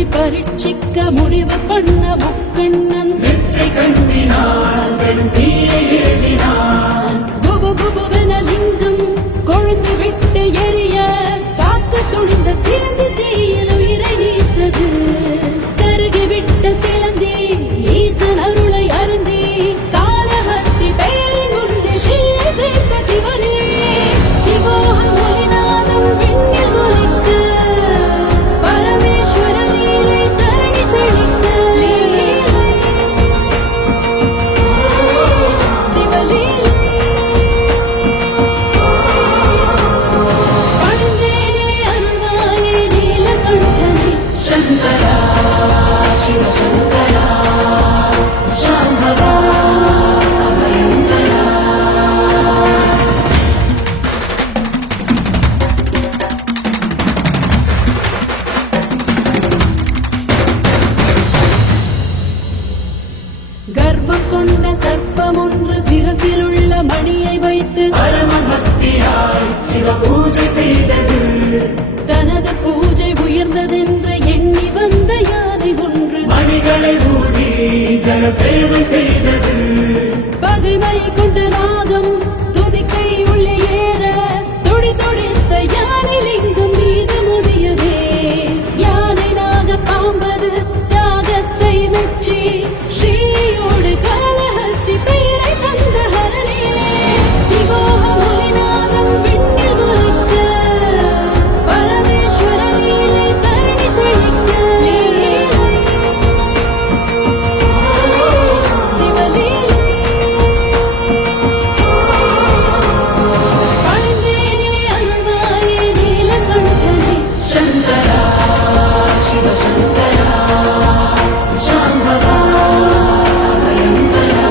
எழுதி பரீட்சிக்க முடிவு பண்ண முக்கண்ணன் வெற்றி கண்ணினான் வெறும் தீயை ஏவினான். குபு குபுவென லிங்கம் கொழுந்து விட்டு எரிய காக்க துணிந்த சிலந்தி தீயில் உயிரை நீத்தது. கருகிவிட்ட சிலந்தி ஈசன் அருளை அருந்தி காளஹஸ்தி பெயரில் உண்டு ஷீல் சேர்ந்த சிவனே. சிவோகம் ஒலிநாதம் விண்ணில் ஒலிக்க பரமேஸ்வர லீலை தரணி செழிக்க. சிவலீலை பணிந்தேனே அருள்வாயே நீலகண்டனே. சங்கரா சிவசங்கரா சாம்பவா அபயங்கரா. கர்வம் கொண்ட சர்ப்பம் ஒன்று சிரசிலுள்ள மணியை வைத்து பரமபக்தியாய் சிவ பூஜை செய்தது. தனது பூஜை உயர்ந்ததென்று எண்ணி வந்த யானை ஒன்று மணிகளை ஊதி ஜன சேவை செய்தது. பகைமை கொண்ட நாகம் துதிக்கை உள்ளே ஏற துடி துடித்த யானை லிங்கம் மீது முதியதே. யானை நாக பாம்பது தியாகத்தை மெச்சி ஸ்ரீயோடு காளஹஸ்தி பெயரை தந்த ஹரணே. சிவோகம் ஒலிநாதம் விண்ணில் ஒலிக்க பரமேஸ்வர லீலை தரணி செழிக்க. சிவலீலை பணிந்தேனே அருள்வாயே நீலகண்டனே. சங்கரா சிவசங்கரா சாம்பவா அபயங்கரா.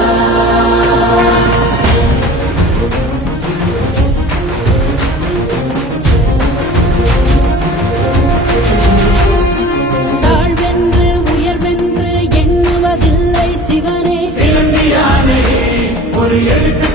தாழ்வென்று உயர்வென்று எண்ணுவதில்லை சிவனே. சிலந்தியானே ஒரு எழுத்து